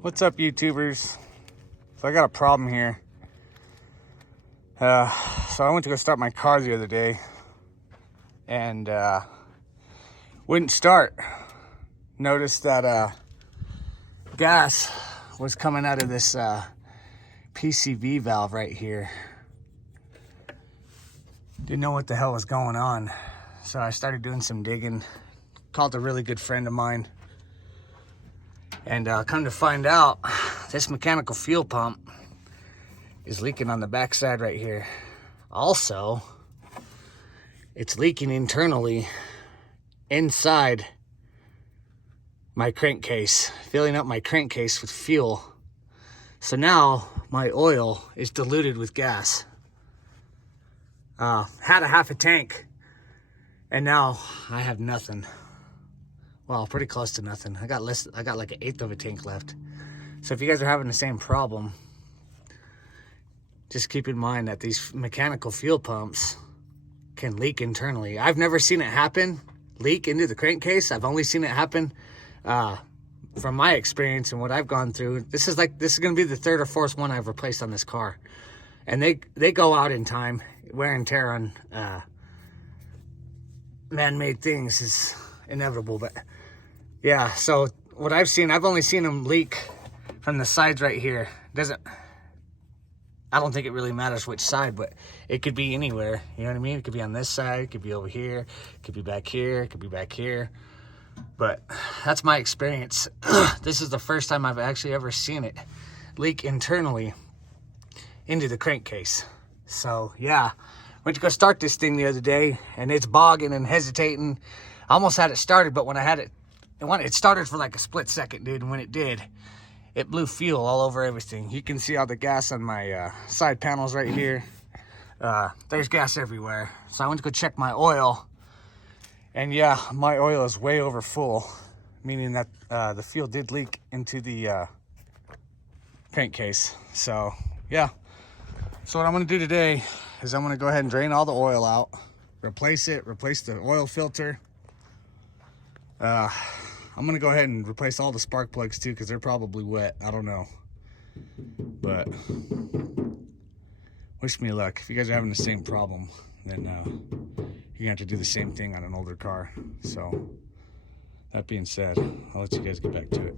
What's up, YouTubers? So I got a problem here. So I went to go start my car the other day and wouldn't start. Noticed that gas was coming out of this PCV valve right here. Didn't know what the hell was going on. So I started doing some digging, called a really good friend of mine. And come to find out, this mechanical fuel pump is leaking on the backside right here. Also, it's leaking internally inside my crankcase, filling up my crankcase with fuel. So now my oil is diluted with gas. Had a half a tank, and now I have nothing. Well, pretty close to nothing. I got like an eighth of a tank left. So if you guys are having the same problem, just keep in mind that these mechanical fuel pumps can leak internally. I've never seen it happen, leak into the crankcase. I've only seen it happen from my experience and what I've gone through. This is gonna be the third or fourth one I've replaced on this car. And they go out in time. Wear and tear on man-made things is inevitable, but yeah, so what I've seen, I've only seen them leak from the sides right here. I don't think it really matters which side, but it could be anywhere. You know what I mean? It could be on this side, it could be over here, it could be back here, it could be back here. But that's my experience. This is the first time I've actually ever seen it leak internally into the crankcase. So yeah, went to go start this thing the other day, and it's bogging and hesitating. I almost had it started, but when I had it, it started for like a split second, dude. And when it did, it blew fuel all over everything. You can see all the gas on my side panels right here. There's gas everywhere. So I went to go check my oil, and yeah, my oil is way over full, meaning that the fuel did leak into the crankcase. So yeah. So what I'm gonna do today is I'm gonna go ahead and drain all the oil out, replace the oil filter. I'm gonna go ahead and replace all the spark plugs too, because they're probably wet. I don't know, but wish me luck. If you guys are having the same problem, then you're gonna have to do the same thing on an older car. So that being said, I'll let you guys get back to it.